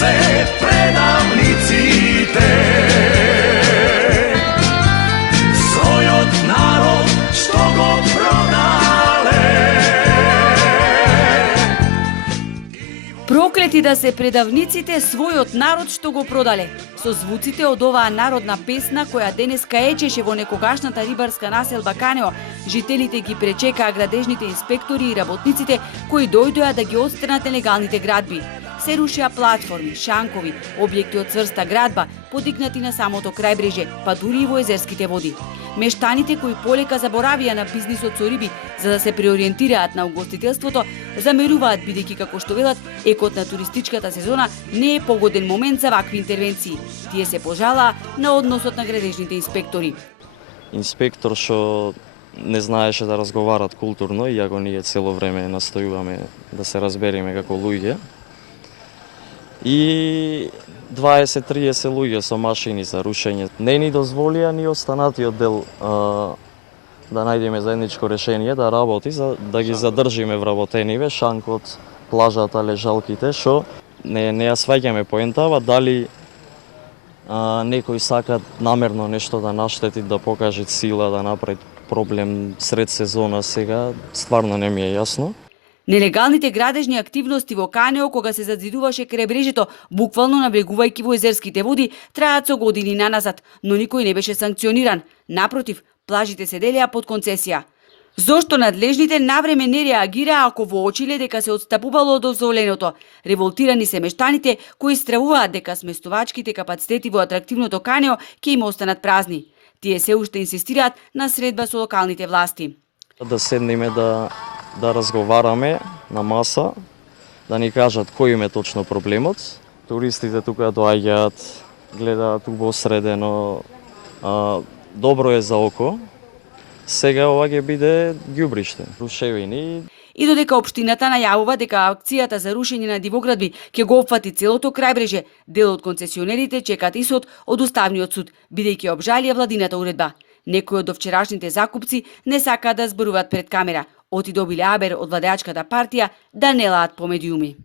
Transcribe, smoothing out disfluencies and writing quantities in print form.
се предавниците. Својот народ што го продале. Проклети да се предавниците, својот народ што го продале. Со звуците од оваа народна песна, која денеска ечеше во некогашната рибарска населба Канео, жителите ги пречекаа градежните инспектори и работниците кои дојдоа да ги отстранат нелегалните градби. Се рушеа платформи, шанкови, објекти од цврста градба, подигнати на самото крајбрежје, па дури и во езерските води. Мештаните кои полека заборавија на бизнисот со риби за да се преориентираат на угостителството, замеруваат бидејќи како што велат, екот на туристичката сезона не е погоден момент за вакви интервенции. Тие се пожалаа на односот на градежните инспектори. Инспектор што не знаеше да разговарат културно, иако ние цело време настојуваме да се разбереме како луѓе. И 20-30 луѓе со машини за рушење. Не ни дозволија ни останатиот дел да најдеме заедничко решение, да работи, за да ги задржиме вработениве, шанкот, плажата, лежалките, што не ја сваќаме поентава, дали некој сака намерно нешто да наштети, да покаже сила, да направи проблем сред сезона сега, стварно не ми е јасно. Нелегалните градежни активности во Канео, кога се зазидуваше кребрежето, буквално наблегувајќи во езерските води, траат со години наназад, но никој не беше санкциониран. Напротив, плажите се делеа под концесија. Зошто надлежните навреме не реагираа ако воочиле дека се отстапувало од дозволеното? Револтирани се мештаните кои стравуваат дека сместувачките капацитети во атрактивното Канео ќе им останат празни. Тие се уште инсистираат на средба со локалните власти. Да седнеме да разговараме на маса, да ни кажат кој им е точно проблемот. Туристите тука доаѓаат, гледаат убаво средено, добро е за око. Сега ова ќе биде ѓубриште, рушевини. И додека општината најавува дека акцијата за рушење на дивоградби ќе го опфати целото крајбрежје, дел од концесионерите чекаат исход од Уставниот суд, бидејќи обжалија владината уредба. Некои од довчерашните закупци не сакаат да зборуваат пред камера, оти добиле абер од владеачката партија да не лаат по медиуми.